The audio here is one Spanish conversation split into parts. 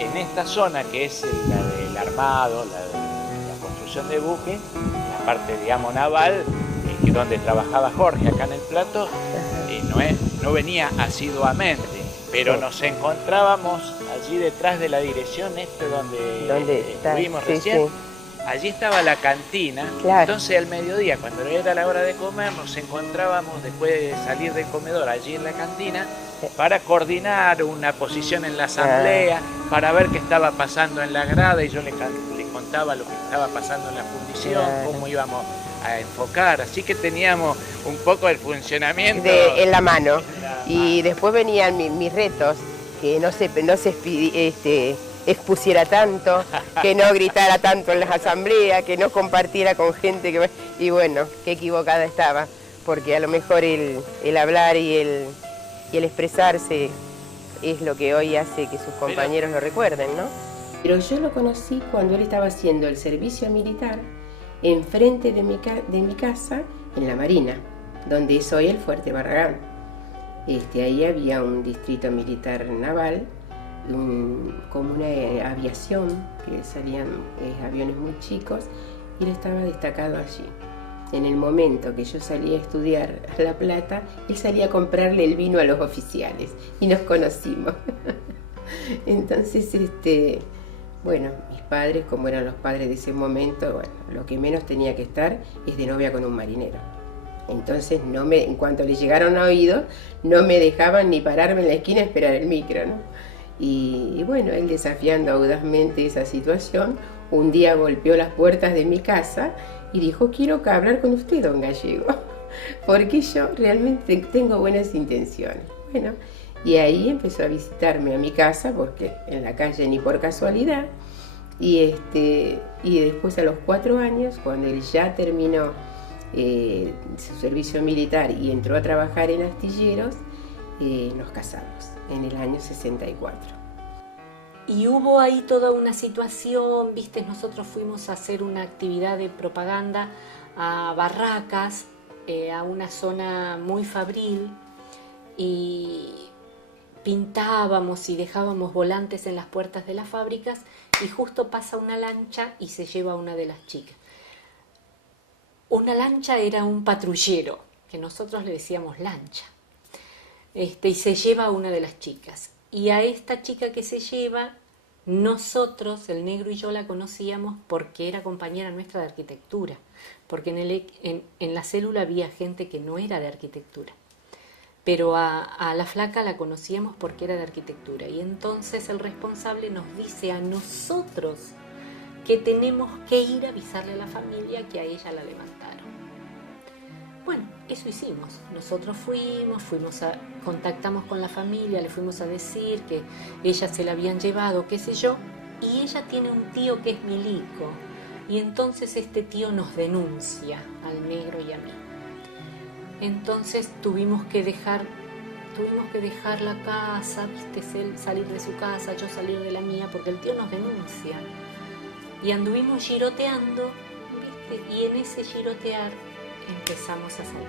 en esta zona que es la del armado, la de la construcción de buques, la parte, digamos, naval, que donde trabajaba Jorge acá en El Plato, no venía asiduamente, pero nos encontrábamos allí detrás de la dirección donde estuvimos recién. Sí. Allí estaba la cantina, claro. Entonces al mediodía, cuando era la hora de comer, nos encontrábamos después de salir del comedor allí en la cantina para coordinar una posición en la asamblea, para ver qué estaba pasando en la grada, y yo le contaba lo que estaba pasando en la fundición, cómo íbamos a enfocar, así que teníamos un poco el funcionamiento en la mano. Y después venían mis retos, que no se expusiera tanto, que no gritara tanto en las asambleas, que no compartiera con gente y bueno, qué equivocada estaba, porque a lo mejor el hablar y el expresarse es lo que hoy hace que sus compañeros lo recuerden, ¿no? Pero yo lo conocí cuando él estaba haciendo el servicio militar enfrente de mi casa, en la Marina, donde es hoy el Fuerte Barragán. Ahí había un distrito militar naval, como una aviación, que salían aviones muy chicos, y él estaba destacado allí. En el momento que yo salía a estudiar a La Plata, él salía a comprarle el vino a los oficiales, y nos conocimos. Entonces, bueno, mis padres, como eran los padres de ese momento, bueno, lo que menos tenía que estar es de novia con un marinero. Entonces, en cuanto le llegaron a oídos, no me dejaban ni pararme en la esquina a esperar el micro, ¿no? Y bueno, él, desafiando audazmente esa situación, un día golpeó las puertas de mi casa y dijo: quiero hablar con usted, don Gallego, porque yo realmente tengo buenas intenciones. Bueno, y ahí empezó a visitarme a mi casa, porque en la calle ni por casualidad, y después, a los 4 años, cuando él ya terminó su servicio militar y entró a trabajar en astilleros, nos casamos en el año 64. Y hubo ahí toda una situación, viste, nosotros fuimos a hacer una actividad de propaganda a Barracas, a una zona muy fabril, y pintábamos y dejábamos volantes en las puertas de las fábricas, y justo pasa una lancha y se lleva a una de las chicas. Una lancha era un patrullero, que nosotros le decíamos lancha, y se lleva a una de las chicas. Y a esta chica que se lleva, nosotros, el negro y yo, la conocíamos porque era compañera nuestra de arquitectura, porque en la célula había gente que no era de arquitectura, pero a la flaca la conocíamos porque era de arquitectura. Y entonces el responsable nos dice a nosotros que tenemos que ir a avisarle a la familia que a ella la levantaron. Bueno, eso hicimos. Nosotros contactamos con la familia, le fuimos a decir que ella se la habían llevado, qué sé yo, y ella tiene un tío que es milico, y entonces este tío nos denuncia al negro y a mí. Entonces tuvimos que dejar la casa, viste, él salir de su casa, yo salir de la mía, porque el tío nos denuncia. Y anduvimos giroteando, ¿viste? Y en ese girotear empezamos a salir.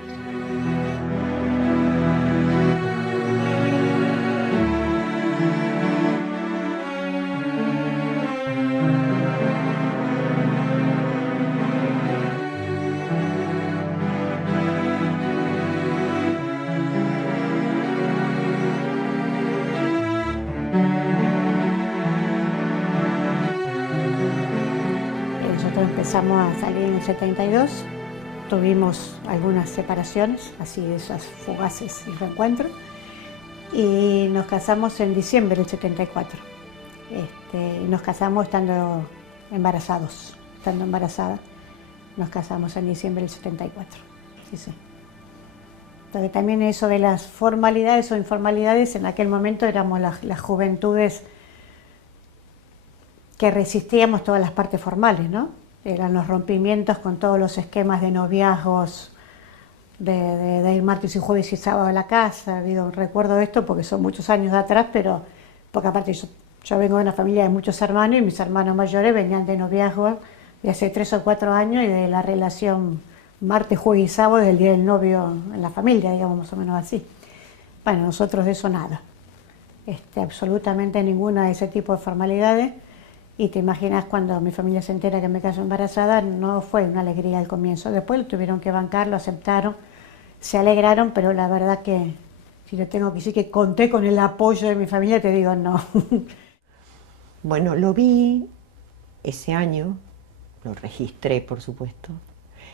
Nosotros empezamos a salir en el 72. Tuvimos algunas separaciones, así esas fugaces y reencuentros, y nos casamos en diciembre del 74. Nos casamos estando embarazada. Nos casamos en diciembre del 74. Sí. Entonces, también eso de las formalidades o informalidades, en aquel momento éramos las juventudes que resistíamos todas las partes formales, ¿no? Eran los rompimientos con todos los esquemas de noviazgos, de ir martes y jueves y sábado a la casa. Recuerdo esto porque son muchos años de atrás, pero porque aparte yo vengo de una familia de muchos hermanos, y mis hermanos mayores venían de noviazgos de hace 3 o 4 años, y de la relación martes, jueves y sábado del día del novio en la familia, digamos, más o menos así. Bueno, nosotros de eso nada. absolutamente ninguna de ese tipo de formalidades. Y te imaginas cuando mi familia se entera que me caso embarazada, no fue una alegría al comienzo. Después lo tuvieron que bancar, lo aceptaron, se alegraron, pero la verdad que si yo tengo que decir que conté con el apoyo de mi familia, te digo no. Bueno, lo vi ese año, lo registré por supuesto,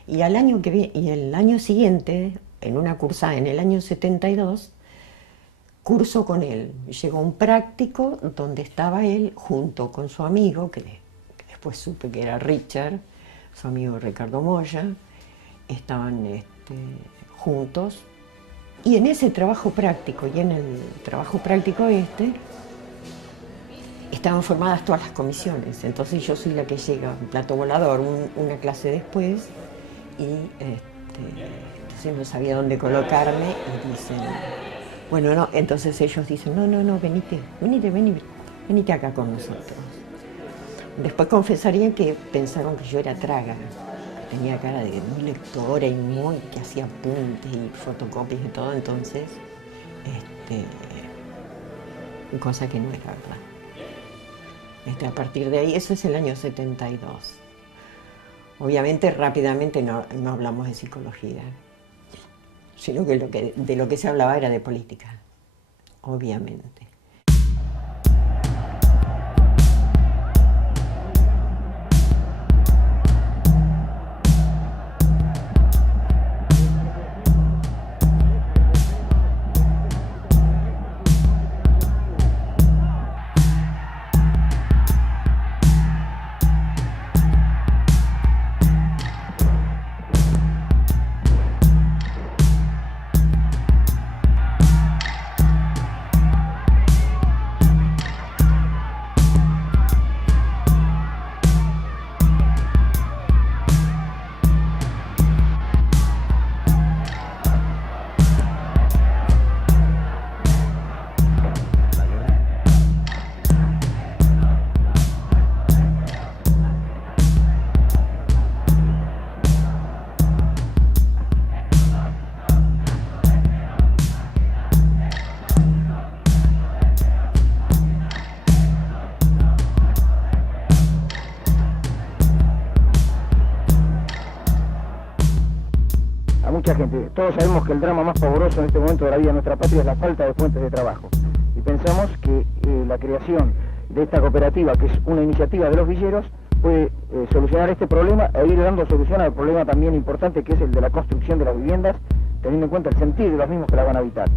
y el año siguiente, en una cursada en el año 72, curso con él. Llegó un práctico donde estaba él junto con su amigo, que después supe que era Richard, su amigo Ricardo Moya, estaban juntos. Y en ese trabajo práctico, y en el trabajo práctico estaban formadas todas las comisiones. Entonces yo soy la que llega, un plato volador, una clase después, y entonces no sabía dónde colocarme, y dicen... Bueno, no, entonces ellos dicen, no, venite acá con nosotros. Después confesarían que pensaron que yo era traga, que tenía cara de muy lectora y que hacía apuntes y fotocopias y todo, entonces, cosa que no era verdad. A partir de ahí, eso es el año 72. Obviamente, rápidamente no hablamos de psicología, sino que de lo que se hablaba era de política, obviamente. Gente, todos sabemos que el drama más pavoroso en este momento de la vida de nuestra patria es la falta de fuentes de trabajo. Y pensamos que la creación de esta cooperativa, que es una iniciativa de los villeros, puede solucionar este problema e ir dando solución al problema también importante que es el de la construcción de las viviendas, teniendo en cuenta el sentido de los mismos que la van a habitar.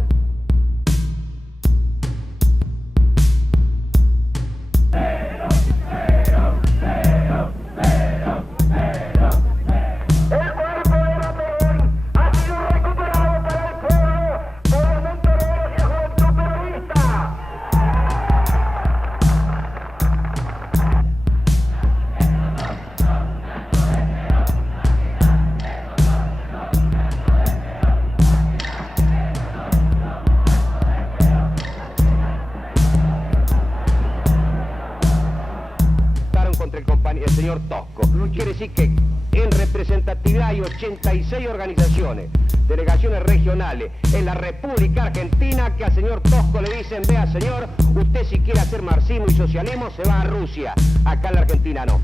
el señor Tosco. Quiere decir que en representatividad hay 86 organizaciones, delegaciones regionales en la República Argentina que al señor Tosco le dicen: vea señor, usted si quiere hacer marxismo y socialismo se va a Rusia, acá en la Argentina no.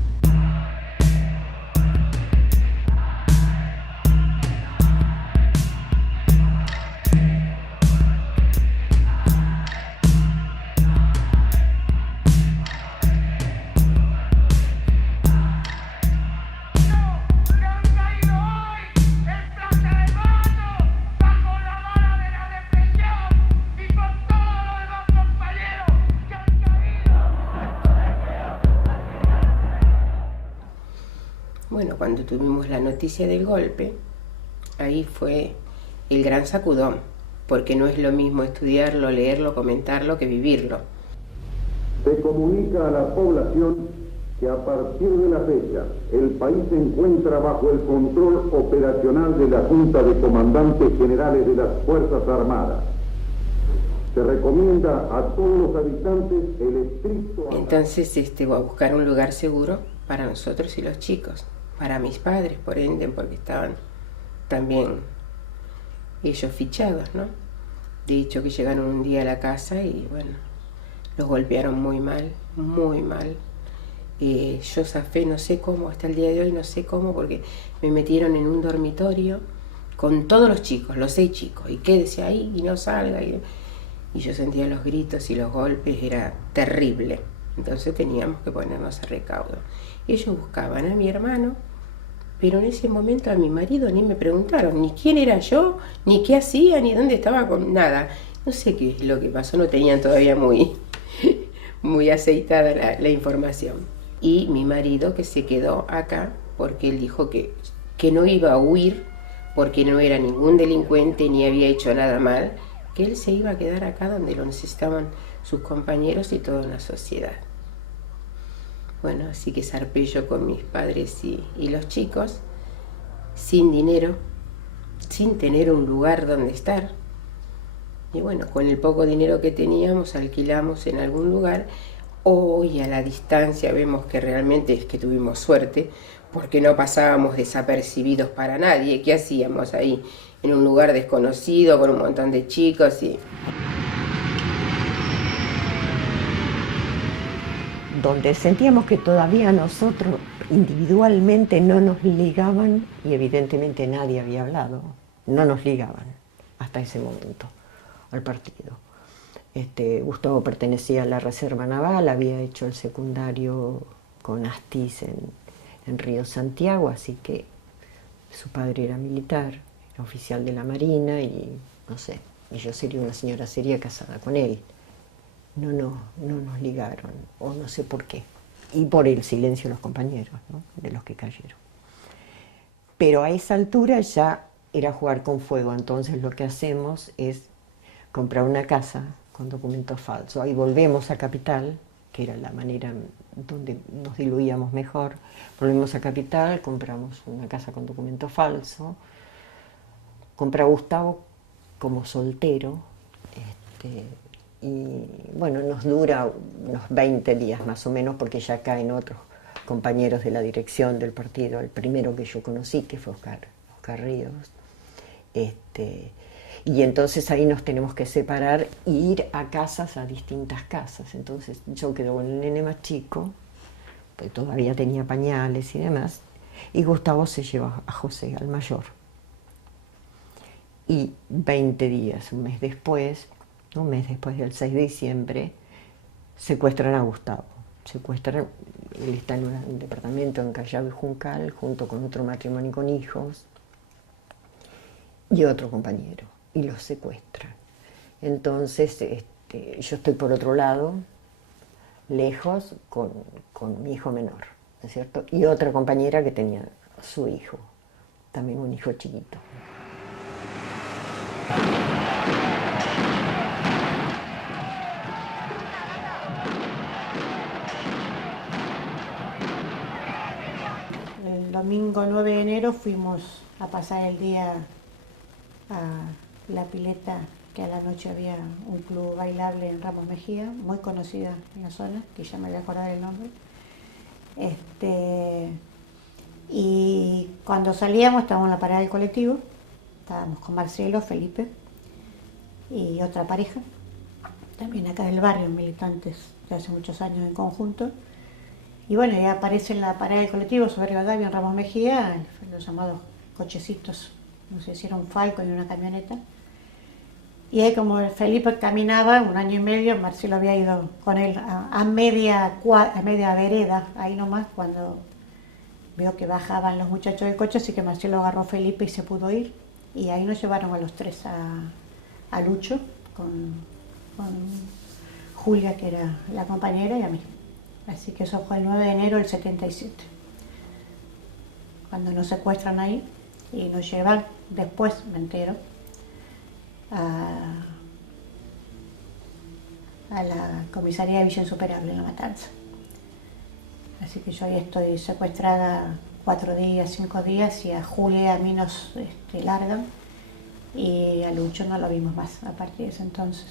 Bueno, cuando tuvimos la noticia del golpe, ahí fue el gran sacudón, porque no es lo mismo estudiarlo, leerlo, comentarlo que vivirlo. Se comunica a la población que a partir de la fecha el país se encuentra bajo el control operacional de la Junta de Comandantes Generales de las Fuerzas Armadas. Se recomienda a todos los habitantes el estricto... Entonces voy a buscar un lugar seguro para nosotros y los chicos, para mis padres, por ende, porque estaban también ellos fichados, ¿no? De hecho, que llegaron un día a la casa y, bueno, los golpearon muy mal, muy mal. Yo zafé, no sé cómo, hasta el día de hoy no sé cómo, porque me metieron en un dormitorio con todos los chicos, los 6 chicos, y quédese ahí y no salga. Y yo sentía los gritos y los golpes, era terrible. Entonces teníamos que ponernos a recaudo. Ellos buscaban a mi hermano, pero en ese momento a mi marido ni me preguntaron ni quién era yo, ni qué hacía, ni dónde estaba, con nada. No sé qué es lo que pasó, no tenían todavía muy aceitada la información. Y mi marido, que se quedó acá porque él dijo que no iba a huir porque no era ningún delincuente ni había hecho nada mal, que él se iba a quedar acá donde lo necesitaban sus compañeros y toda la sociedad. Bueno, así que zarpé yo con mis padres y los chicos, sin dinero, sin tener un lugar donde estar. Y bueno, con el poco dinero que teníamos alquilamos en algún lugar. Hoy a la distancia vemos que realmente es que tuvimos suerte, porque no pasábamos desapercibidos para nadie. ¿Qué hacíamos ahí? En un lugar desconocido, con un montón de chicos y... Donde sentíamos que todavía nosotros individualmente no nos ligaban, y evidentemente nadie había hablado, no nos ligaban hasta ese momento al partido. Gustavo pertenecía a la Reserva Naval, había hecho el secundario con Astiz en Río Santiago, así que su padre era militar, era oficial de la Marina y no sé, y yo sería una señora seria casada con él. No nos ligaron, o no sé por qué, y por el silencio de los compañeros, ¿no? De los que cayeron. Pero a esa altura ya era jugar con fuego, entonces lo que hacemos es comprar una casa con documentos falsos. Ahí volvemos a Capital, que era la manera donde nos diluíamos mejor. Volvemos a Capital, compramos una casa con documento falso. Compra a Gustavo como soltero. Y bueno, nos dura unos 20 días más o menos, porque ya caen otros compañeros de la dirección del partido. El primero que yo conocí, que fue Oscar Ríos. Y entonces ahí nos tenemos que separar e ir a casas, a distintas casas. Entonces yo quedo con el nene más chico, pues todavía tenía pañales y demás, y Gustavo se lleva a José, al mayor. Y 20 días, un mes después del 6 de diciembre, secuestran a Gustavo. Él está en un departamento en Callao y Juncal, junto con otro matrimonio con hijos y otro compañero, y los secuestran. Entonces yo estoy por otro lado, lejos, con mi hijo menor, ¿no es cierto? Y otra compañera que tenía su hijo, también un hijo chiquito. El domingo 9 de enero fuimos a pasar el día a la pileta, que a la noche había un club bailable en Ramos Mejía, muy conocida en la zona, que ya me voy a acordar el nombre. Y cuando salíamos estábamos en la parada del colectivo, estábamos con Marcelo, Felipe y otra pareja, también acá del barrio, militantes de hace muchos años en conjunto. Y bueno, ya aparece en la parada del colectivo sobre Rivadavia, en Ramos Mejía, los llamados cochecitos, no sé si era un Falcon y una camioneta. Y ahí como Felipe caminaba, 1 año y medio, Marcelo había ido con él a media vereda, ahí nomás, cuando vio que bajaban los muchachos del coche, así que Marcelo agarró a Felipe y se pudo ir. Y ahí nos llevaron a los 3 a Lucho, con Julia, que era la compañera, y a mí. Así que eso fue el 9 de enero del 77, cuando nos secuestran ahí y nos llevan, después me entero, a la comisaría de Villa Insuperable, en La Matanza. Así que yo ahí estoy secuestrada 4 días, 5 días, y a Julia y a mí nos largan, y a Lucho no lo vimos más a partir de ese entonces.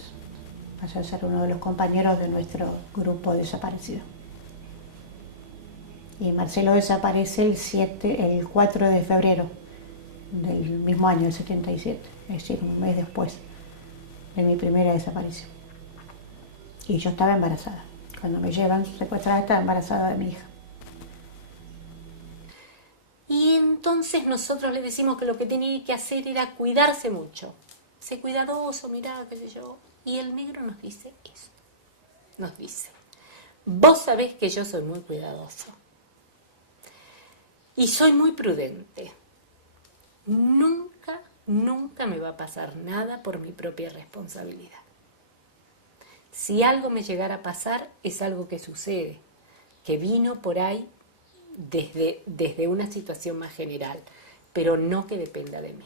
Pasó a ser uno de los compañeros de nuestro grupo desaparecido. Y Marcelo desaparece el 4 de febrero del mismo año, el 77, es decir, un mes después de mi primera desaparición. Y yo estaba embarazada. Cuando me llevan secuestrada estaba embarazada de mi hija. Y entonces nosotros le decimos que lo que tenía que hacer era cuidarse mucho. Sé cuidadoso, mirá, qué sé yo. Y el negro nos dice eso. Nos dice, vos sabés que yo soy muy cuidadoso. Y soy muy prudente. Nunca me va a pasar nada por mi propia responsabilidad. Si algo me llegara a pasar, es algo que sucede, que vino por ahí desde una situación más general, pero no que dependa de mí,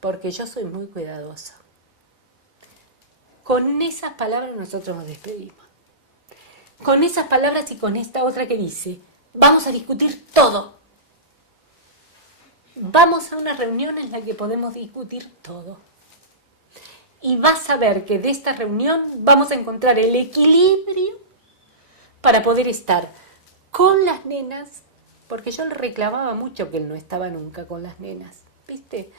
porque yo soy muy cuidadoso. Con esas palabras nosotros nos despedimos. Con esas palabras y con esta otra que dice, vamos a discutir todo. Vamos a una reunión en la que podemos discutir todo. Y vas a ver que de esta reunión vamos a encontrar el equilibrio para poder estar con las nenas, porque yo le reclamaba mucho que él no estaba nunca con las nenas, ¿viste?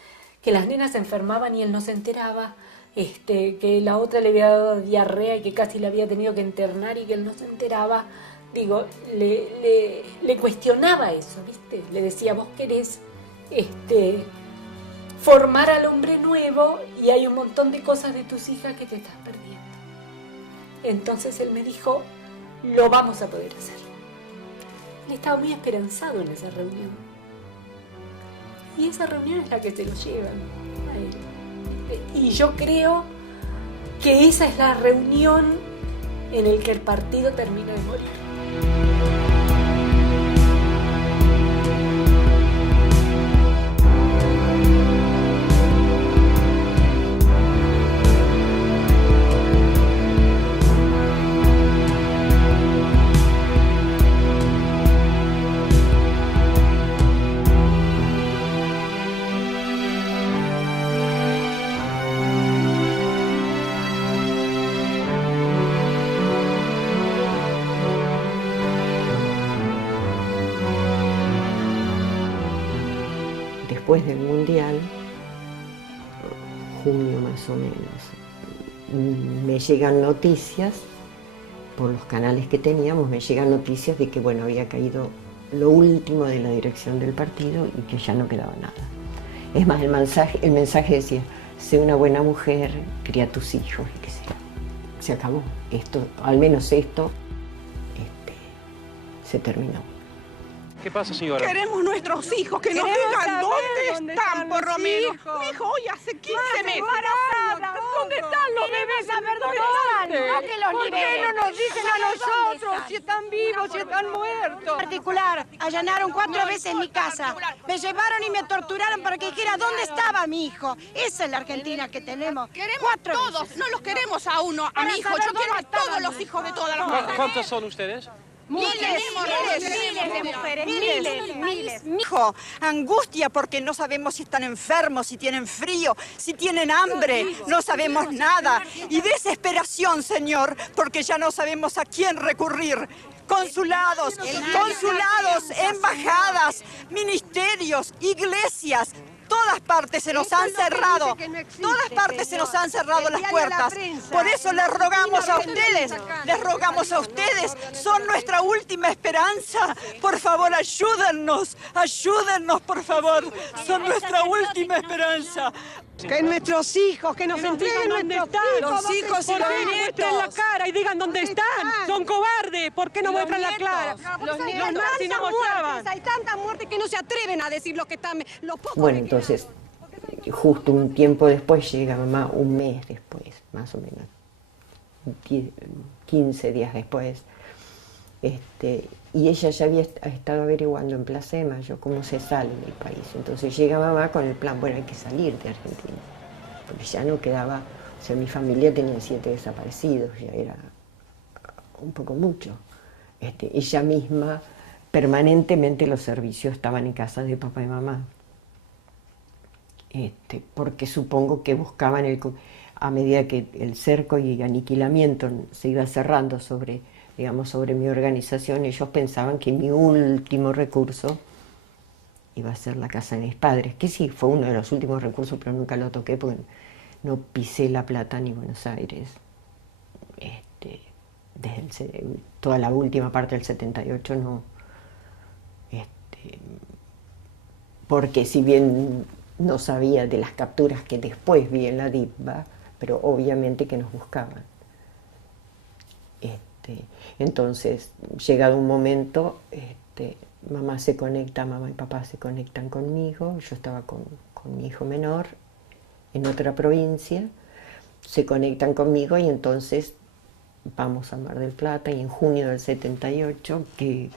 Que las nenas se enfermaban y él no se enteraba, que la otra le había dado diarrea y que casi le había tenido que internar y que él no se enteraba. Digo, le cuestionaba eso, ¿viste? Le decía, vos querés formar al hombre nuevo y hay un montón de cosas de tus hijas que te estás perdiendo. Entonces él me dijo, lo vamos a poder hacer. Él estaba muy esperanzado en esa reunión. Y esa reunión es la que se lo llevan a él. Y yo creo que esa es la reunión en la que el partido termina de morir. Después del Mundial, junio más o menos, me llegan noticias, por los canales que teníamos, me llegan noticias de que bueno, había caído lo último de la dirección del partido y que ya no quedaba nada. Es más, el mensaje decía, sé una buena mujer, cría a tus hijos, y qué sé yo. Se acabó. Esto, al menos esto, se terminó. ¿Qué pasa, señora? Queremos nuestros hijos, que nos digan dónde están, por lo menos. Mi hijo hoy hace 15 meses. ¿Dónde están los bebés? No que los ¿Por qué no nos dicen a nosotros si están vivos, si están muertos? En particular, allanaron 4 veces mi casa. Me llevaron y me torturaron para que dijera dónde estaba mi hijo. Esa es la Argentina que tenemos. Queremos todos, no los queremos a uno, a mi hijo. Yo quiero a todos los hijos de todas las mujeres. ¿Cuántos son ustedes? Miles de mujeres, miles. Mi hijo, angustia porque no sabemos si están enfermos, si tienen frío, si tienen hambre, no sabemos nada. Y desesperación, Señor, porque ya no sabemos a quién recurrir. Consulados, embajadas, ministerios, iglesias. Todas partes se nos han cerrado, todas partes se nos han cerrado las puertas. Por eso les rogamos a ustedes, son nuestra última esperanza. Por favor, ayúdennos, por favor, son nuestra última esperanza. Que nuestros hijos, que nos entreguen dónde están. Los hijos y los nietos. Muestren la cara y digan dónde están. Son cobardes. ¿Por qué no muestran la clara? Los nazis no mostraban. Hay tantas muertes que no se atreven a decir lo que están. Bueno, entonces, justo un tiempo después llega mamá, un mes después, más o menos, 15 días después, y ella ya había estado averiguando en Plaza de Mayo cómo se sale del país. Entonces llega mamá con el plan, bueno, hay que salir de Argentina, porque ya no quedaba, o sea, mi familia tenía 7 desaparecidos, ya era un poco mucho. Ella misma, permanentemente los servicios estaban en casa de papá y mamá, porque supongo que buscaban, a medida que el cerco y aniquilamiento se iba cerrando sobre mi organización, ellos pensaban que mi último recurso iba a ser la casa de mis padres, que sí, fue uno de los últimos recursos, pero nunca lo toqué porque no pisé La Plata ni Buenos Aires. toda la última parte del 78 no. Porque si bien no sabía de las capturas que después vi en la DIPBA, pero obviamente que nos buscaban. Entonces, llegado un momento, mamá y papá se conectan conmigo, yo estaba con mi hijo menor en otra provincia, se conectan conmigo y entonces vamos a Mar del Plata, y en junio del 78, que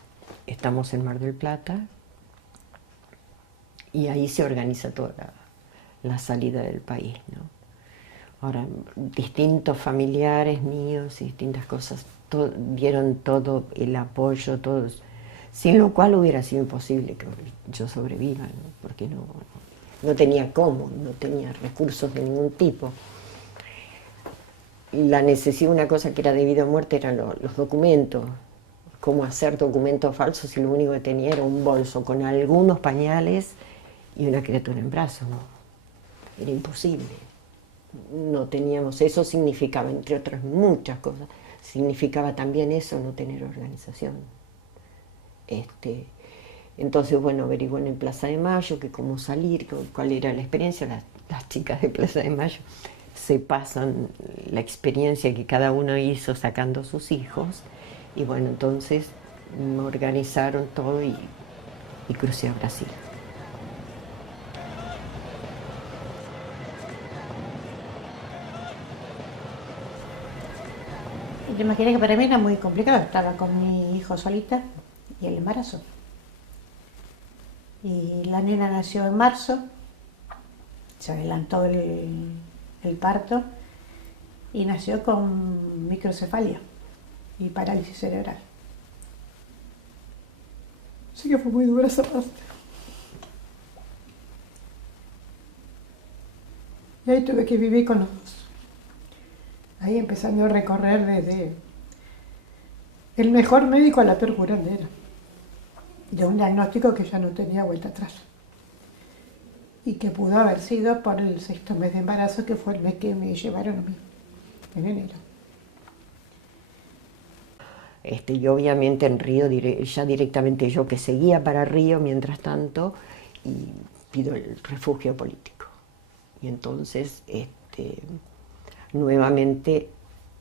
estamos en Mar del Plata, y ahí se organiza toda la salida del país, ¿no? Ahora, distintos familiares míos y distintas cosas dieron todo el apoyo, todos, sin lo cual hubiera sido imposible que yo sobreviva, ¿no? Porque no tenía cómo, no tenía recursos de ningún tipo. La necesidad, una cosa que era de vida o muerte eran los documentos, cómo hacer documentos falsos, y lo único que tenía era un bolso con algunos pañales y una criatura en brazos, ¿no? Era imposible. No teníamos, eso significaba, entre otras muchas cosas, significaba también eso, no tener organización. Entonces, bueno, averigué en Plaza de Mayo que cómo salir, cuál era la experiencia. Las chicas de Plaza de Mayo se pasan la experiencia que cada uno hizo sacando sus hijos, y bueno, entonces me organizaron todo y crucé a Brasil. Te imaginas que para mí era muy complicado, estaba con mi hijo solita y el embarazo. Y la nena nació en marzo, se adelantó el parto y nació con microcefalia y parálisis cerebral. Así que fue muy dura esa parte. Y ahí tuve que vivir con los dos. Ahí empezando a recorrer desde el mejor médico a la peor curandera, de un diagnóstico que ya no tenía vuelta atrás y que pudo haber sido por el 6º mes de embarazo, que fue el mes que me llevaron a mí, en enero. Y obviamente en Río, ya directamente yo que seguía para Río mientras tanto, y pido el refugio político. Y entonces, nuevamente,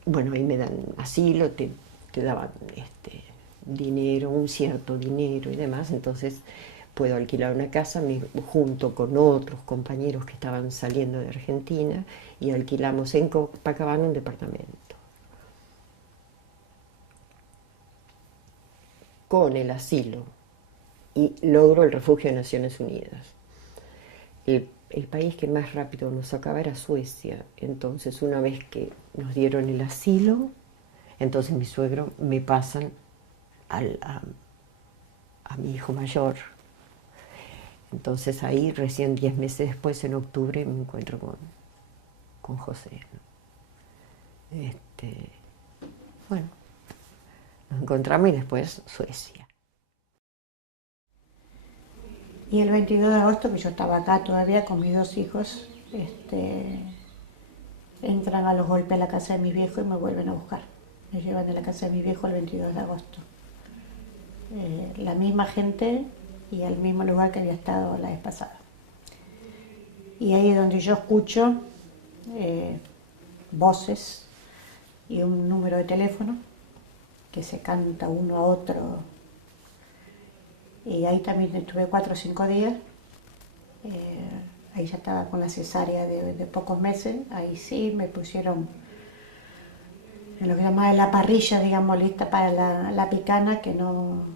bueno, ahí me dan asilo, te daban dinero, un cierto dinero y demás, entonces puedo alquilar una casa junto con otros compañeros que estaban saliendo de Argentina, y alquilamos en Copacabana un departamento. Con el asilo, y logro el refugio de Naciones Unidas. El país que más rápido nos sacaba era Suecia. Entonces, una vez que nos dieron el asilo, entonces mi suegro me pasan a mi hijo mayor. Entonces ahí, recién 10 meses después, en octubre, me encuentro con José, ¿no? Bueno, nos encontramos y después Suecia. Y el 22 de agosto, que yo estaba acá todavía con mis 2 hijos, entran a los golpes a la casa de mis viejos y me vuelven a buscar. Me llevan de la casa de mis viejos el 22 de agosto. La misma gente y al mismo lugar que había estado la vez pasada. Y ahí es donde yo escucho voces y un número de teléfono que se canta uno a otro. Y ahí también estuve 4 o 5 días. Ahí ya estaba con la cesárea de pocos meses. Ahí sí me pusieron en lo que llamaba la parrilla, digamos, lista para la picana, que no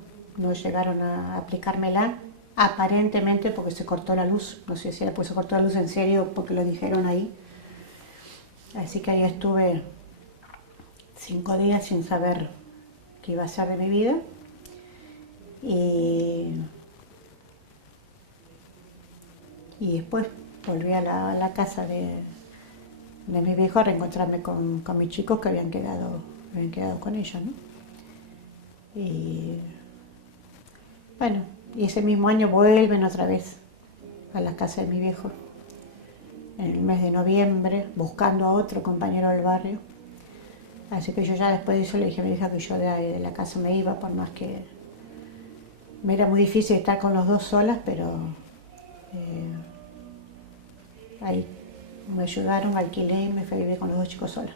llegaron a aplicármela, aparentemente porque se cortó la luz. No sé si era porque se cortó la luz en serio, porque lo dijeron ahí. Así que ahí estuve 5 días sin saber qué iba a ser de mi vida. Y después volví a la casa de mi viejo a reencontrarme con mis chicos que habían quedado con ellos, ¿no? Y bueno, y ese mismo año vuelven otra vez a la casa de mi viejo, en el mes de noviembre, buscando a otro compañero del barrio. Así que yo ya después de eso le dije a mi hija que yo de la casa me iba, por más que me era muy difícil estar con los dos solas, pero ahí me ayudaron, alquilé y me fui a vivir con los dos chicos sola.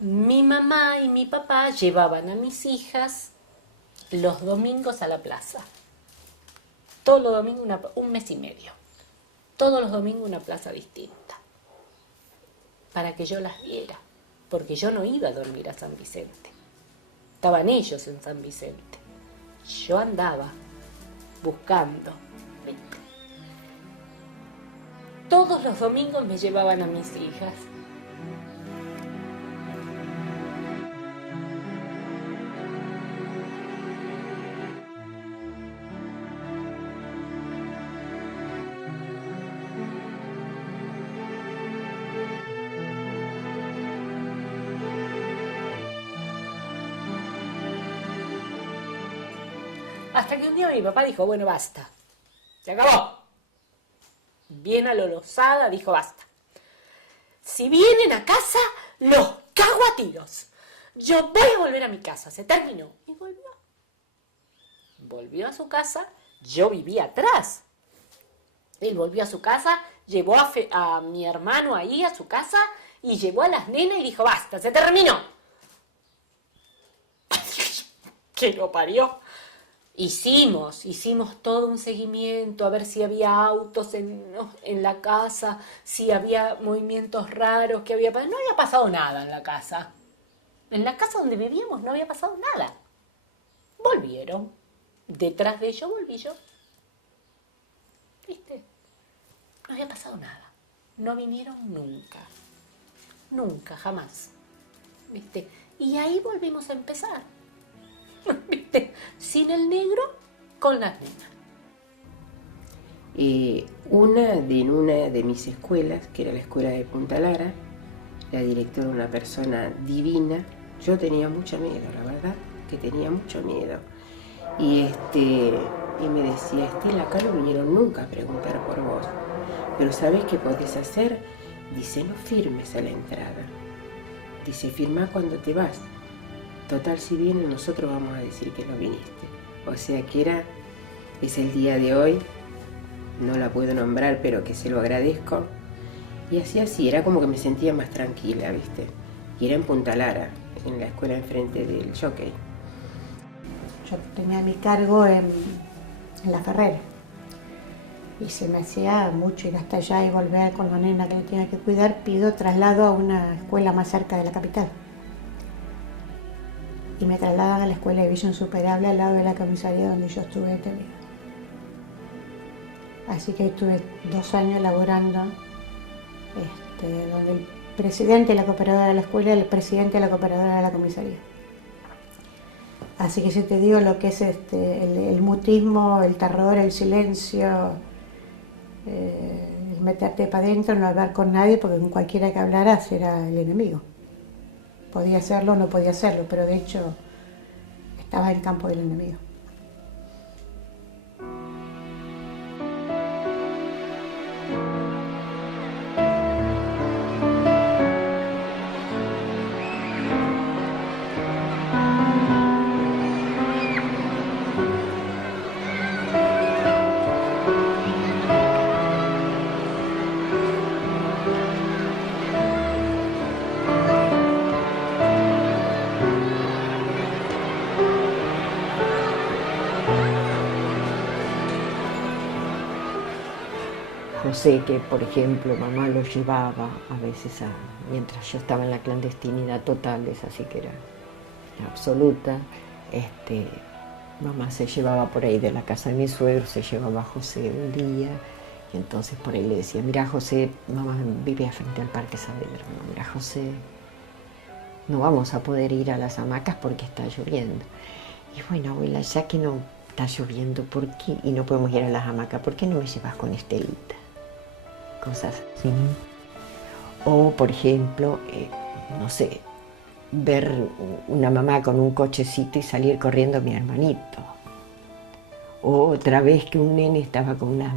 Mi mamá y mi papá llevaban a mis hijas los domingos a la plaza. Todos los domingos, un mes y medio. Todos los domingos una plaza distinta. Para que yo las viera. Porque yo no iba a dormir a San Vicente. Estaban ellos en San Vicente. Yo andaba buscando. ¿Viste? Todos los domingos me llevaban a mis hijas. Hasta que un día mi papá dijo, bueno, basta, se acabó. Bien alorosada, dijo, basta. Si vienen a casa, los cago a tiros. Yo voy a volver a mi casa, se terminó. Y volvió. Volvió a su casa, yo vivía atrás. Él volvió a su casa, llevó a mi hermano ahí a su casa y llevó a las nenas y dijo, basta, se terminó. Que lo parió. Hicimos todo un seguimiento, a ver si había autos en la casa, si había movimientos raros, no había pasado nada en la casa. En la casa donde vivíamos no había pasado nada. Volvieron. Detrás de ellos volví yo. ¿Viste? No había pasado nada. No vinieron nunca. Nunca, jamás. ¿Viste? Y ahí volvimos a empezar. ¿Viste? Sin el negro, con las nenas. En una de mis escuelas, que era la escuela de Punta Lara, la directora, una persona divina. Yo tenía mucho miedo, la verdad, que tenía mucho miedo. Y me decía, Estela, acá no vinieron nunca a preguntar por vos, pero ¿sabés qué podés hacer? Dice, no firmes a la entrada. Dice, firmá cuando te vas. Total, si vienen, nosotros vamos a decir que no viniste. O sea que es el día de hoy, no la puedo nombrar, pero que se lo agradezco. Y así, era como que me sentía más tranquila, ¿viste? Y era en Punta Lara, en la escuela enfrente del Jockey. Yo tenía mi cargo en La Ferrera. Y se me hacía mucho ir hasta allá y volver con la nena que le tenía que cuidar. Pido traslado a una escuela más cerca de la capital. Y me trasladan a la escuela de Villa Insuperable al lado de la comisaría donde yo estuve detenida. Así que estuve 2 años laborando, donde el presidente de la cooperadora de la escuela y el presidente de la cooperadora de la comisaría. Así que si te digo lo que es el mutismo, el terror, el silencio, el meterte para adentro, no hablar con nadie, porque con cualquiera que hablaras era el enemigo. Podía hacerlo o no podía hacerlo, pero de hecho estaba en el campo del enemigo. José, que por ejemplo mamá lo llevaba a veces mientras yo estaba en la clandestinidad total, es así que era absoluta, mamá se llevaba por ahí de la casa de mi suegro, se llevaba a José un día, y entonces por ahí le decía, mira José, mamá vive frente al Parque Saavedra, mira José, no vamos a poder ir a las hamacas porque está lloviendo. Y bueno, abuela, ya que no está lloviendo, ¿por qué? Y no podemos ir a las hamacas, ¿por qué no me llevas con Estelita? Cosas así. O, por ejemplo, no sé, ver una mamá con un cochecito y salir corriendo a mi hermanito. O otra vez que un nene estaba con una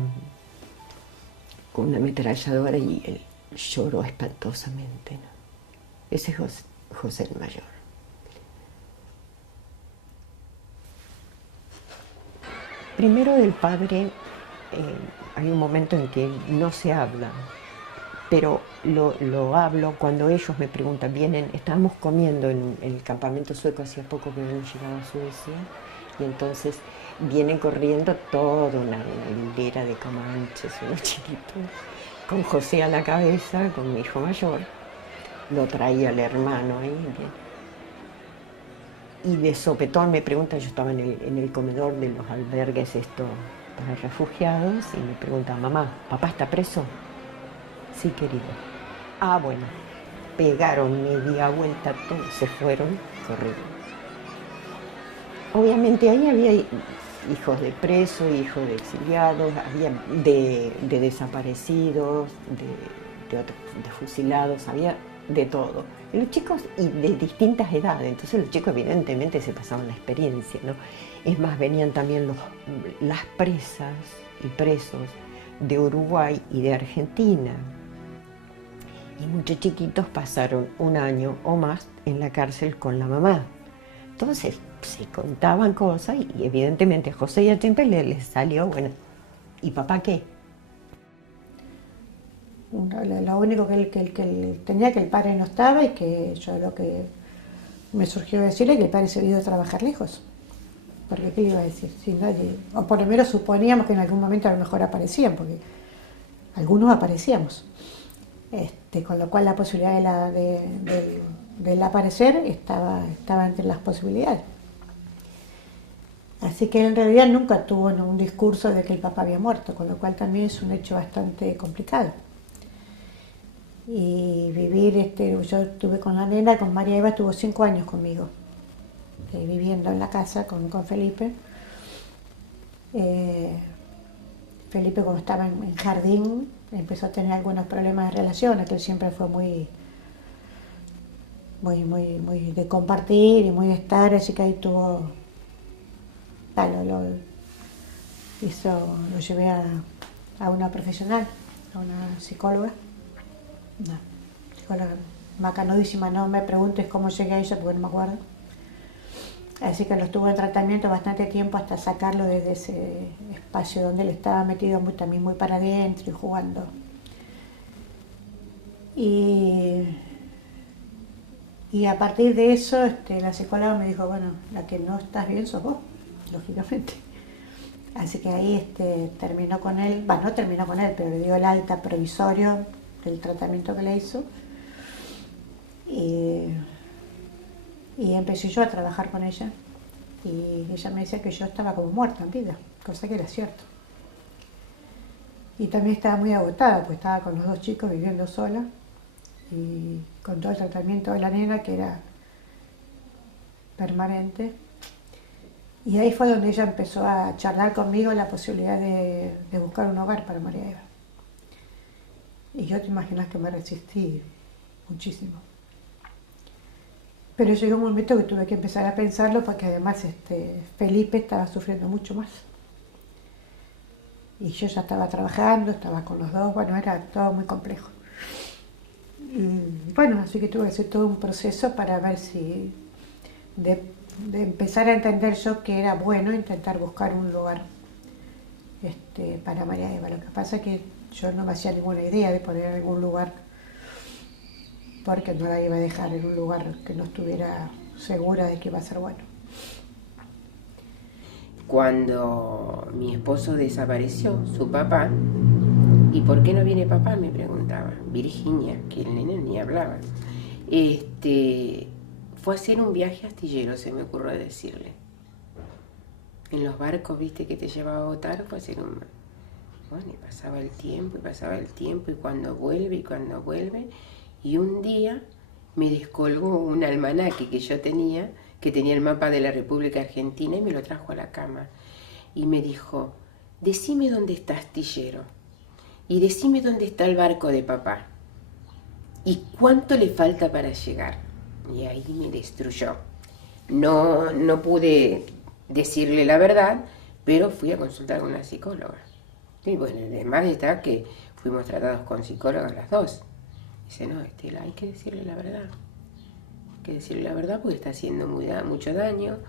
ametralladora y él lloró espantosamente, ¿no? Ese es José. José el mayor. Primero del padre, hay un momento en que no se habla, pero lo hablo cuando ellos me preguntan, estábamos comiendo en el campamento sueco, hacía poco que habíamos llegado a Suecia, y entonces vienen corriendo toda una hilera de comanches, unos chiquitos, con José a la cabeza, con mi hijo mayor, lo traía el hermano ahí, y de sopetón me preguntan, yo estaba en el comedor de los albergues estos para refugiados, y me preguntan, mamá, ¿papá está preso? Sí, querido. Ah, bueno, pegaron media vuelta, todos se fueron, corrieron. Obviamente ahí había hijos de presos, hijos de exiliados, había de desaparecidos, de fusilados, había de todo. Y los chicos, y de distintas edades, entonces los chicos evidentemente se pasaban la experiencia, ¿no? Es más, venían también las presas y presos de Uruguay y de Argentina. Y muchos chiquitos pasaron un año o más en la cárcel con la mamá. Entonces se contaban cosas y evidentemente a José y a Chempe les salió, bueno, ¿y papá qué? Lo único que él tenía, que el padre no estaba, y que yo lo que me surgió decirle que el padre se había ido a trabajar lejos. Porque ¿qué le iba a decir? Si nadie, o por lo menos suponíamos que en algún momento a lo mejor aparecían, porque algunos aparecíamos. Con lo cual la posibilidad del aparecer estaba entre las posibilidades. Así que en realidad nunca tuvo un discurso de que el papá había muerto, con lo cual también es un hecho bastante complicado. Y vivir, yo estuve con la nena, con María Eva, estuvo 5 años conmigo, viviendo en la casa con Felipe. Felipe, cuando estaba en jardín, empezó a tener algunos problemas de relaciones, que él siempre fue muy de compartir y muy de estar, así que ahí tuvo, lo llevé a una profesional, a una psicóloga, macanudísima, no me preguntes cómo llegué a ella porque no me acuerdo. Así que lo estuvo en tratamiento bastante tiempo hasta sacarlo desde ese espacio donde él estaba metido también muy para adentro y jugando. Y a partir de eso la psicóloga me dijo, bueno, la que no estás bien sos vos, lógicamente. Así que ahí terminó con él, no terminó con él, pero le dio el alta provisorio del tratamiento que le hizo. Y empecé yo a trabajar con ella, y ella me decía que yo estaba como muerta en vida, cosa que era cierto. Y también estaba muy agotada, pues estaba con los 2 chicos viviendo sola, y con todo el tratamiento de la nena, que era permanente. Y ahí fue donde ella empezó a charlar conmigo la posibilidad de buscar un hogar para María Eva. Y yo te imaginas que me resistí muchísimo. Pero llegó un momento que tuve que empezar a pensarlo, porque además Felipe estaba sufriendo mucho más. Y yo ya estaba trabajando, estaba con los 2, bueno, era todo muy complejo. Y bueno, así que tuve que hacer todo un proceso para ver si de empezar a entender yo que era bueno intentar buscar un lugar para María Eva. Lo que pasa es que yo no me hacía ninguna idea de poner en algún lugar, porque no la iba a dejar en un lugar que no estuviera segura de que iba a ser bueno. Cuando mi esposo desapareció, su papá, ¿y por qué no viene papá?, me preguntaba Virginia, que el nene ni hablaba. Fue a hacer un viaje astillero, se me ocurrió decirle. En los barcos, viste, que te llevaba a votar, fue a hacer un... Bueno, y pasaba el tiempo, y cuando vuelve, y un día me descolgó un almanaque que yo tenía, que tenía el mapa de la República Argentina, y me lo trajo a la cama. Y me dijo, decime dónde está Astillero, y decime dónde está el barco de papá, y cuánto le falta para llegar. Y ahí me destruyó. No pude decirle la verdad, pero fui a consultar con una psicóloga. Y bueno, además está que fuimos tratados con psicólogas las 2. Dice, no, Estela, hay que decirle la verdad. que decirle la verdad, porque está haciendo mucho daño.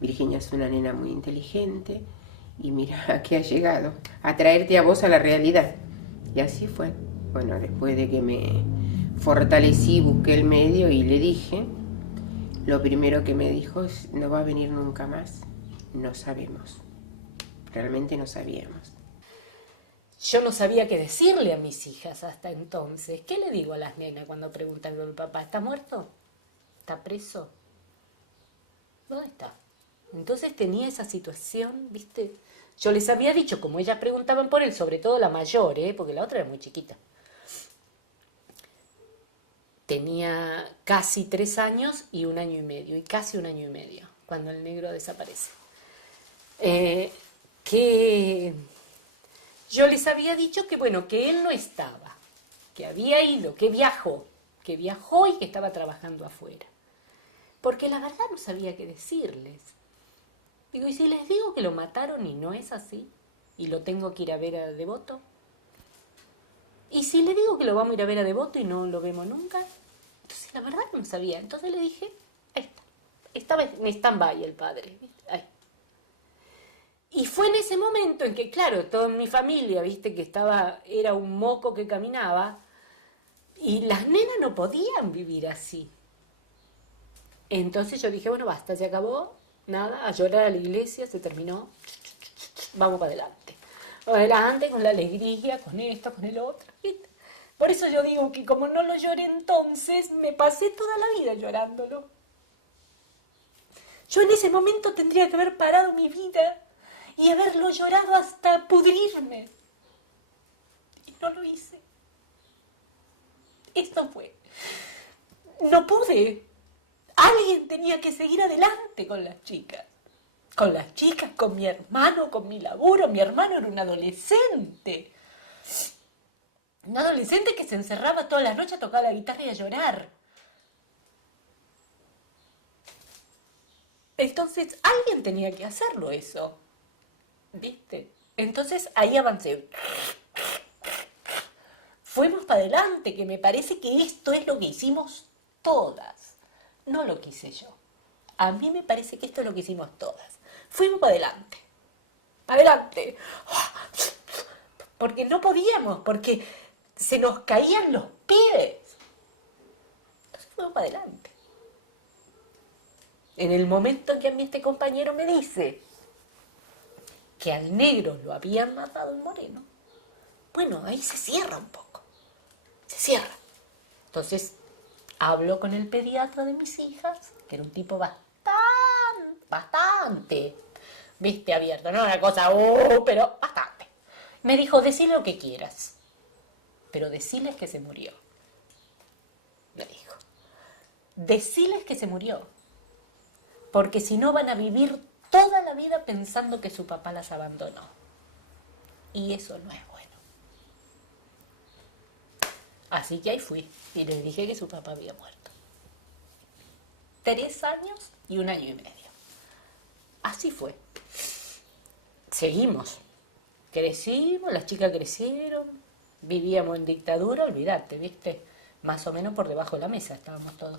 Virginia es una nena muy inteligente y mira a qué ha llegado, a traerte a vos a la realidad. Y así fue. Bueno, después de que me fortalecí, busqué el medio y le dije, lo primero que me dijo es, no va a venir nunca más, no sabemos. Realmente no sabíamos. Yo no sabía qué decirle a mis hijas hasta entonces. ¿Qué le digo a las nenas cuando preguntan a mi papá? ¿Está muerto? ¿Está preso? ¿Dónde está? Entonces tenía esa situación, ¿viste? Yo les había dicho, como ellas preguntaban por él, sobre todo la mayor, porque la otra era muy chiquita. Tenía casi 3 años y 1 año y medio, y casi 1 año y medio, cuando el negro desaparece. Que yo les había dicho que, bueno, que él no estaba, que había ido, que viajó y que estaba trabajando afuera. Porque la verdad no sabía qué decirles. Digo, ¿y si les digo que lo mataron y no es así? ¿Y lo tengo que ir a ver a Devoto? ¿Y si le digo que lo vamos a ir a ver a Devoto y no lo vemos nunca? Entonces la verdad no sabía. Entonces le dije, ahí está. Estaba en stand-by el padre, ¿viste? Ahí. Y fue en ese momento en que, claro, toda mi familia, viste, que era un moco que caminaba, y las nenas no podían vivir así. Entonces yo dije, bueno, basta, se acabó, nada, a llorar a la iglesia, se terminó, vamos para adelante. Adelante con la alegría, con esto, con el otro, ¿viste? Por eso yo digo que como no lo lloré entonces, me pasé toda la vida llorándolo. Yo en ese momento tendría que haber parado mi vida y haberlo llorado hasta pudrirme. Y no lo hice. Esto fue. No pude. Alguien tenía que seguir adelante con las chicas. Con las chicas, con mi hermano, con mi laburo. Mi hermano era un adolescente. Un adolescente que se encerraba toda la noche a tocar la guitarra y a llorar. Entonces, alguien tenía que hacerlo eso. ¿Viste? Entonces, ahí avancé. Fuimos para adelante, que me parece que esto es lo que hicimos todas. No lo quise yo. A mí me parece que esto es lo que hicimos todas. Fuimos para adelante. Adelante. Porque no podíamos, porque se nos caían los pibes. Entonces fuimos para adelante. En el momento en que a mí este compañero me dice que al negro lo habían matado en Moreno, bueno, ahí se cierra un poco. Se cierra. Entonces, hablo con el pediatra de mis hijas, que era un tipo bastante, viste, abierto, no una cosa, pero bastante. Me dijo, decile lo que quieras, pero deciles que se murió. Me dijo, deciles que se murió, porque si no van a vivir toda la vida pensando que su papá las abandonó. Y eso no es bueno. Así que ahí fui y les dije que su papá había muerto. 3 años y 1 año y medio. Así fue. Seguimos. Crecimos, las chicas crecieron, vivíamos en dictadura, olvídate, ¿viste? Más o menos por debajo de la mesa estábamos todos.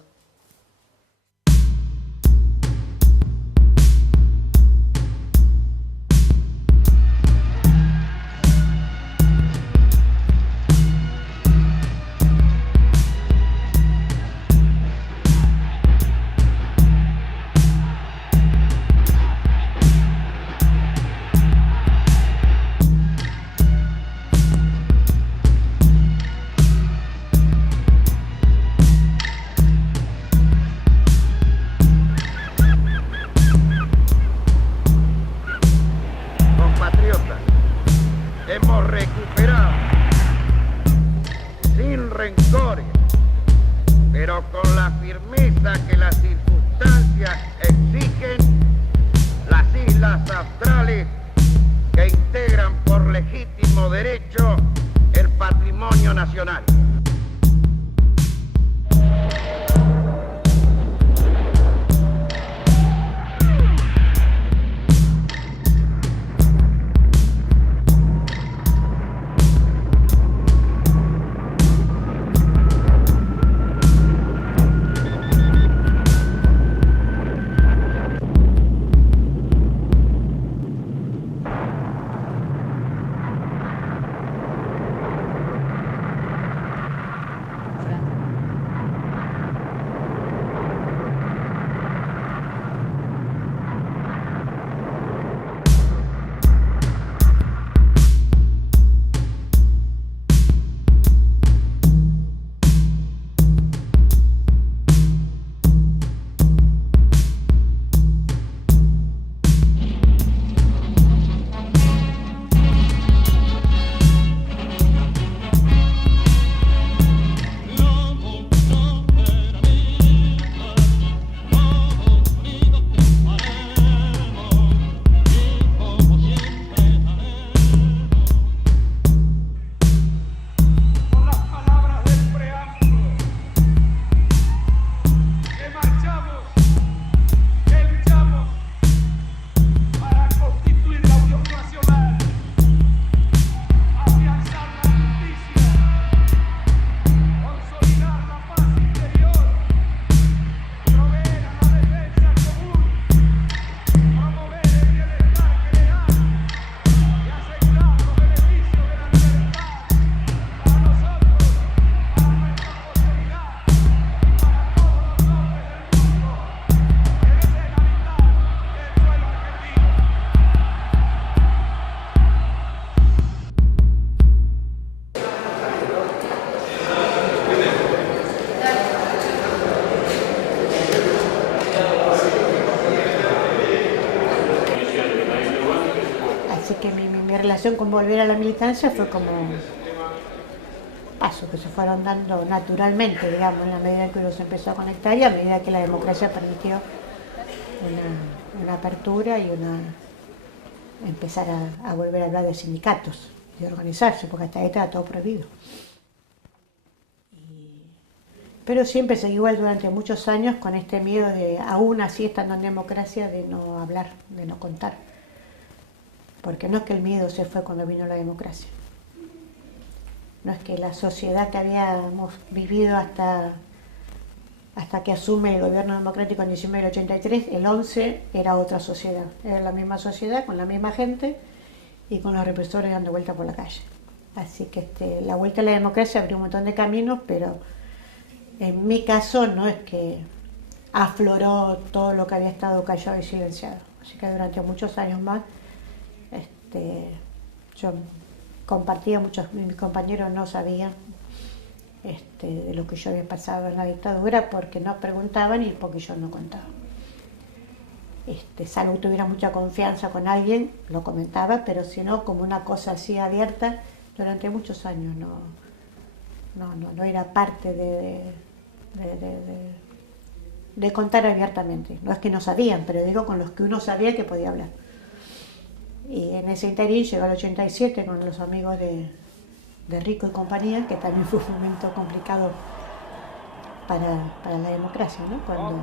Así que mi relación con volver a la militancia fue como pasos que se fueron dando naturalmente, digamos, en la medida que uno se empezó a conectar y a medida que la democracia permitió una apertura y empezar a volver a hablar de sindicatos, de organizarse, porque hasta ahí estaba todo prohibido. Pero siempre seguí igual durante muchos años con este miedo de, aún así estando en democracia, de no hablar, de no contar. Porque no es que el miedo se fue cuando vino la democracia. No es que la sociedad que habíamos vivido hasta que asume el gobierno democrático en diciembre del 83, el 11 era otra sociedad. Era la misma sociedad, con la misma gente y con los represores dando vuelta por la calle. Así que la vuelta a la democracia abrió un montón de caminos, pero en mi caso no es que afloró todo lo que había estado callado y silenciado. Así que durante muchos años más yo compartía, muchos de mis compañeros no sabían de lo que yo había pasado en la dictadura porque no preguntaban y porque yo no contaba. Salvo que tuviera mucha confianza con alguien, lo comentaba, pero si no, como una cosa así abierta, durante muchos años no era parte de contar abiertamente. No es que no sabían, pero digo con los que uno sabía que podía hablar. Y en ese interín llegó el 87 con los amigos de Rico y compañía, que también fue un momento complicado para la democracia, ¿no? Cuando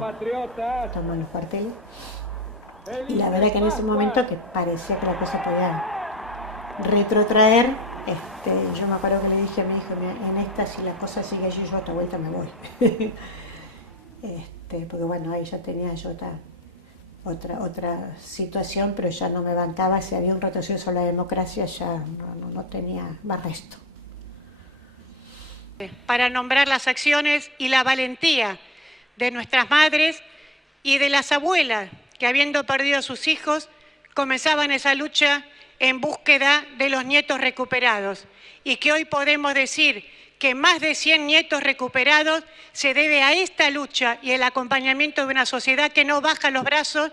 toman los cuarteles. Y la verdad que en ese momento que parecía que la cosa podía retrotraer, yo me acuerdo que le dije a mi hijo, en esta si la cosa sigue allí, yo a otra vuelta me voy. Porque bueno, ahí ya tenía otra situación, pero ya no me bancaba, si había un retroceso a la democracia ya no tenía más resto. Para nombrar las acciones y la valentía de nuestras madres y de las abuelas que, habiendo perdido a sus hijos, comenzaban esa lucha en búsqueda de los nietos recuperados, y que hoy podemos decir que más de 100 nietos recuperados se debe a esta lucha y el acompañamiento de una sociedad que no baja los brazos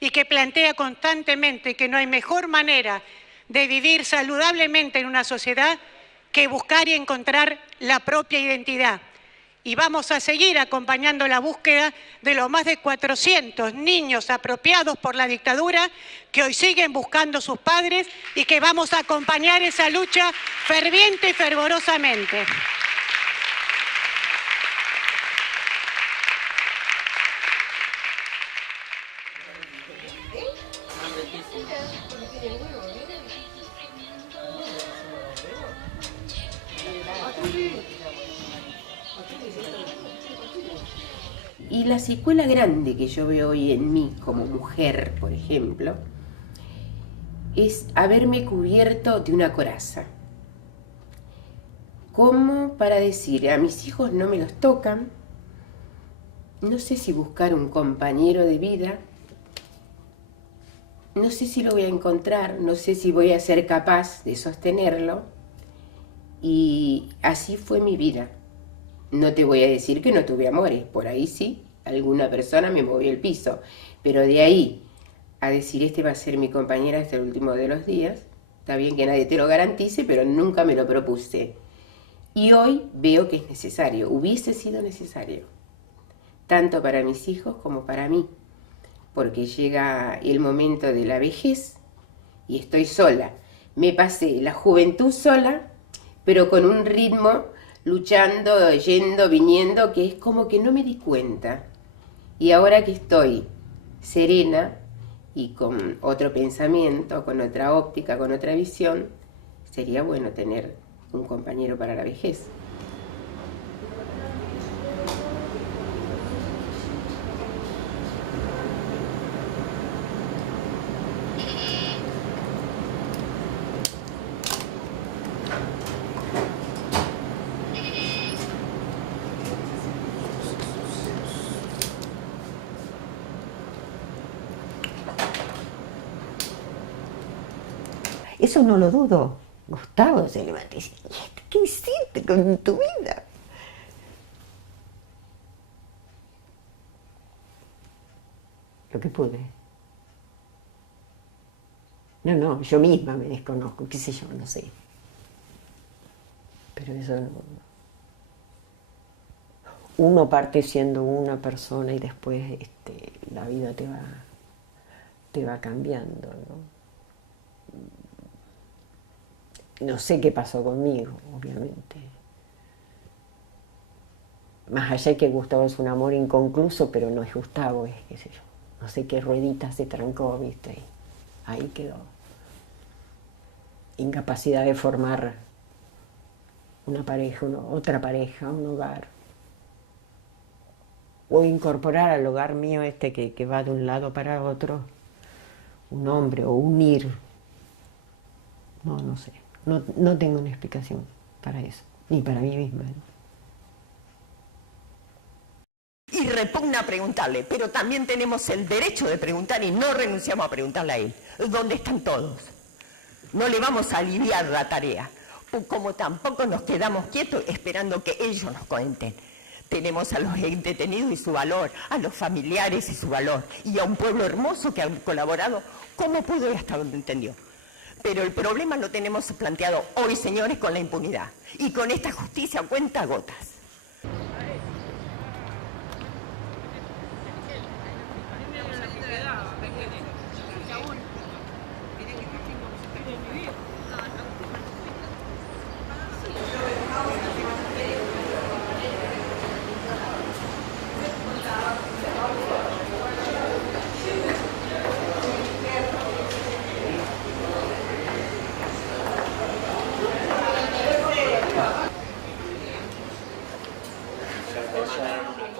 y que plantea constantemente que no hay mejor manera de vivir saludablemente en una sociedad que buscar y encontrar la propia identidad. Y vamos a seguir acompañando la búsqueda de los más de 400 niños apropiados por la dictadura que hoy siguen buscando sus padres y que vamos a acompañar esa lucha ferviente y fervorosamente. Y la secuela grande que yo veo hoy en mí como mujer, por ejemplo, es haberme cubierto de una coraza. Como para decir, a mis hijos no me los tocan, no sé si buscar un compañero de vida, no sé si lo voy a encontrar, no sé si voy a ser capaz de sostenerlo, y así fue mi vida. No te voy a decir que no tuve amores, por ahí sí, alguna persona me movió el piso, pero de ahí a decir este va a ser mi compañera hasta el último de los días, está bien que nadie te lo garantice, pero nunca me lo propuse. Y hoy veo que es necesario, hubiese sido necesario, tanto para mis hijos como para mí, porque llega el momento de la vejez y estoy sola. Me pasé la juventud sola, pero con un ritmo luchando, yendo, viniendo, que es como que no me di cuenta. Y ahora que estoy serena y con otro pensamiento, con otra óptica, con otra visión, sería bueno tener un compañero para la vejez. Eso no lo dudo. Gustavo se levantó y dice, ¿qué hiciste con tu vida? Lo que pude. No, yo misma me desconozco, qué sé yo, no sé. Pero eso no. Uno parte siendo una persona y después la vida te va cambiando, ¿no? No sé qué pasó conmigo, obviamente. Más allá de que Gustavo es un amor inconcluso, pero no es Gustavo, es qué sé yo. No sé qué ruedita se trancó, ¿viste? Ahí quedó. Incapacidad de formar una pareja, otra pareja, un hogar. O incorporar al hogar mío que va de un lado para otro, un hombre, o unir. No sé. No tengo una explicación para eso, ni para mí misma, ¿no? Y repugna preguntarle, pero también tenemos el derecho de preguntar y no renunciamos a preguntarle a él. ¿Dónde están todos? No le vamos a aliviar la tarea, como tampoco nos quedamos quietos esperando que ellos nos cuenten. Tenemos a los detenidos y su valor, a los familiares y su valor, y a un pueblo hermoso que ha colaborado como pudo y hasta donde entendió. Pero el problema lo tenemos planteado hoy, señores, con la impunidad y con esta justicia cuenta gotas.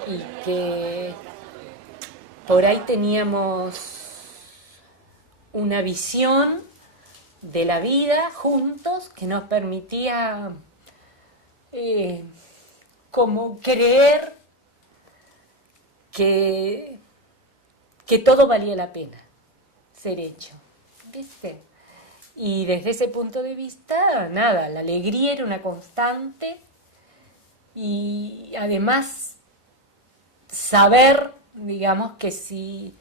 Y que por ahí teníamos una visión de la vida juntos que nos permitía como creer que todo valía la pena ser hecho, ¿viste? Y desde ese punto de vista, nada, la alegría era una constante y además saber, digamos, que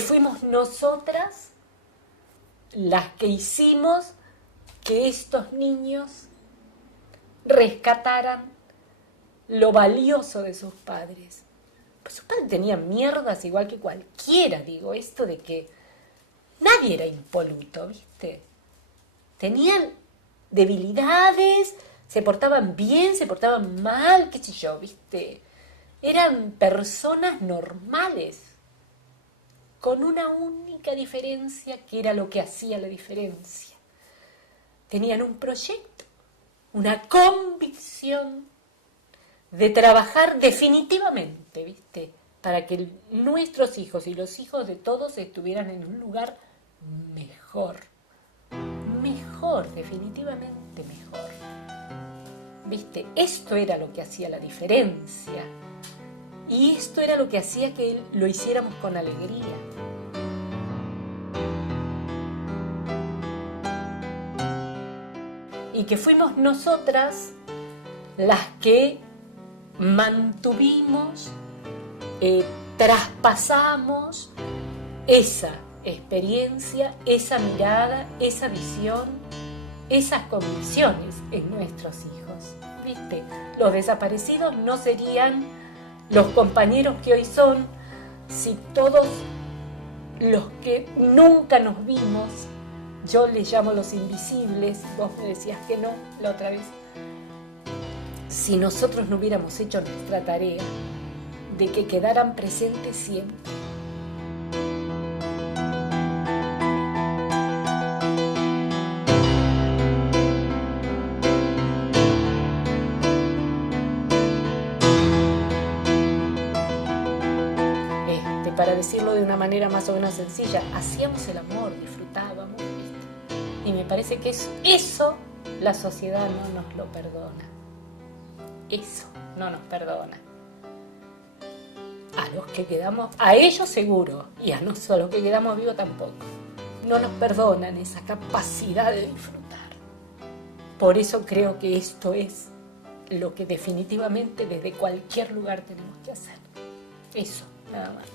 fuimos nosotras las que hicimos que estos niños rescataran lo valioso de sus padres. Pues sus padres tenían mierdas igual que cualquiera, digo, esto de que nadie era impoluto, ¿viste? Tenían debilidades, se portaban bien, se portaban mal, qué sé yo, ¿viste? Eran personas normales, con una única diferencia que era lo que hacía la diferencia. Tenían un proyecto, una convicción de trabajar definitivamente, ¿viste? Para que nuestros hijos y los hijos de todos estuvieran en un lugar mejor. Mejor, definitivamente mejor. ¿Viste? Esto era lo que hacía la diferencia. Y esto era lo que hacía que lo hiciéramos con alegría. Y que fuimos nosotras las que mantuvimos, traspasamos esa experiencia, esa mirada, esa visión, esas convicciones en nuestros hijos. ¿Viste? Los desaparecidos no serían los compañeros que hoy son si todos los que nunca nos vimos, yo les llamo los invisibles, vos me decías que no la otra vez, si nosotros no hubiéramos hecho nuestra tarea de que quedaran presentes siempre. Para decirlo de una manera más o menos sencilla, hacíamos el amor, disfrutábamos, ¿viste? Y me parece que eso la sociedad no nos lo perdona. Eso no nos perdona. A los que quedamos, a ellos seguro, y a nosotros, a los que quedamos vivos tampoco. No nos perdonan esa capacidad de disfrutar. Por eso creo que esto es lo que definitivamente desde cualquier lugar tenemos que hacer. Eso, nada más.